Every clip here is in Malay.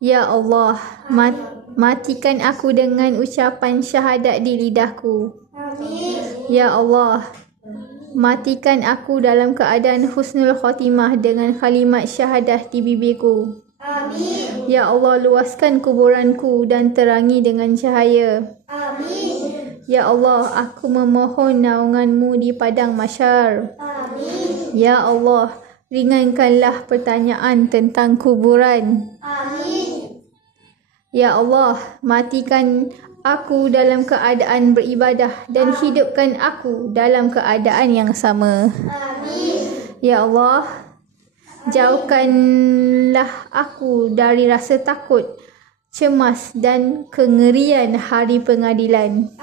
Ya Allah, matikan aku dengan ucapan syahadat di lidahku. Ya Allah, matikan aku dalam keadaan husnul khotimah dengan kalimat syahadah di bibirku. Ya Allah, luaskan kuburanku dan terangi dengan cahaya. Ya Allah, aku memohon naungan-Mu di padang mahsyar. Ya Allah, ringankanlah pertanyaan tentang kuburan. Ya Allah, matikan aku dalam keadaan beribadah dan hidupkan aku dalam keadaan yang sama. Ya Allah, jauhkanlah aku dari rasa takut, cemas dan kengerian hari pengadilan.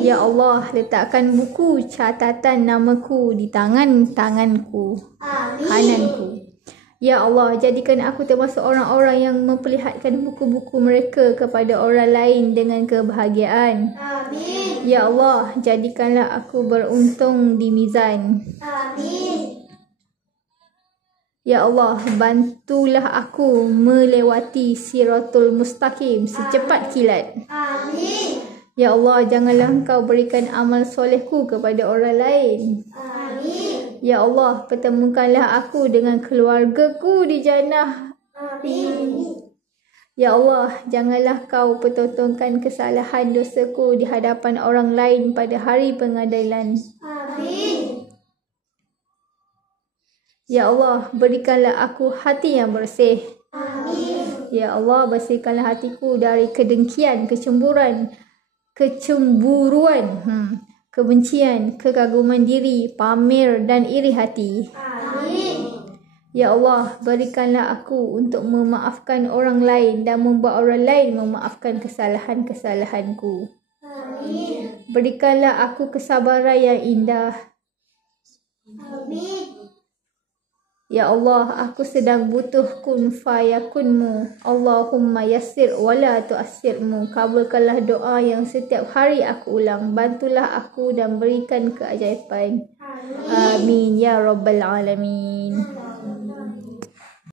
Ya Allah, letakkan buku catatan namaku di tanganku kananku. Ya Allah, jadikan aku termasuk orang-orang yang memperlihatkan buku-buku mereka kepada orang lain dengan kebahagiaan. Ya Allah, jadikanlah aku beruntung di mizan. Ya Allah, bantulah aku melewati siratul mustaqim secepat kilat. Ya Allah, janganlah Engkau berikan amal solehku kepada orang lain. Ya Allah, pertemukanlah aku dengan keluargaku di jannah. Ya Allah, janganlah Kau pertontonkan kesalahan dosaku di hadapan orang lain pada hari pengadilan. Ya Allah, berikanlah aku hati yang bersih. Ya Allah, bersihkanlah hatiku dari kedengkian, kecemburuan, kebencian, kekaguman diri, pamer dan iri hati. Ya Allah, berikanlah aku untuk memaafkan orang lain dan membuat orang lain memaafkan kesalahan-kesalahanku. Berikanlah aku kesabaran yang indah. Ya Allah, aku sedang butuh kun fayakunmu. Allahumma yassir wala tu'assirmu. Kabulkanlah doa yang setiap hari aku ulang. Bantulah aku dan berikan keajaiban. Amin ya rabbal alamin.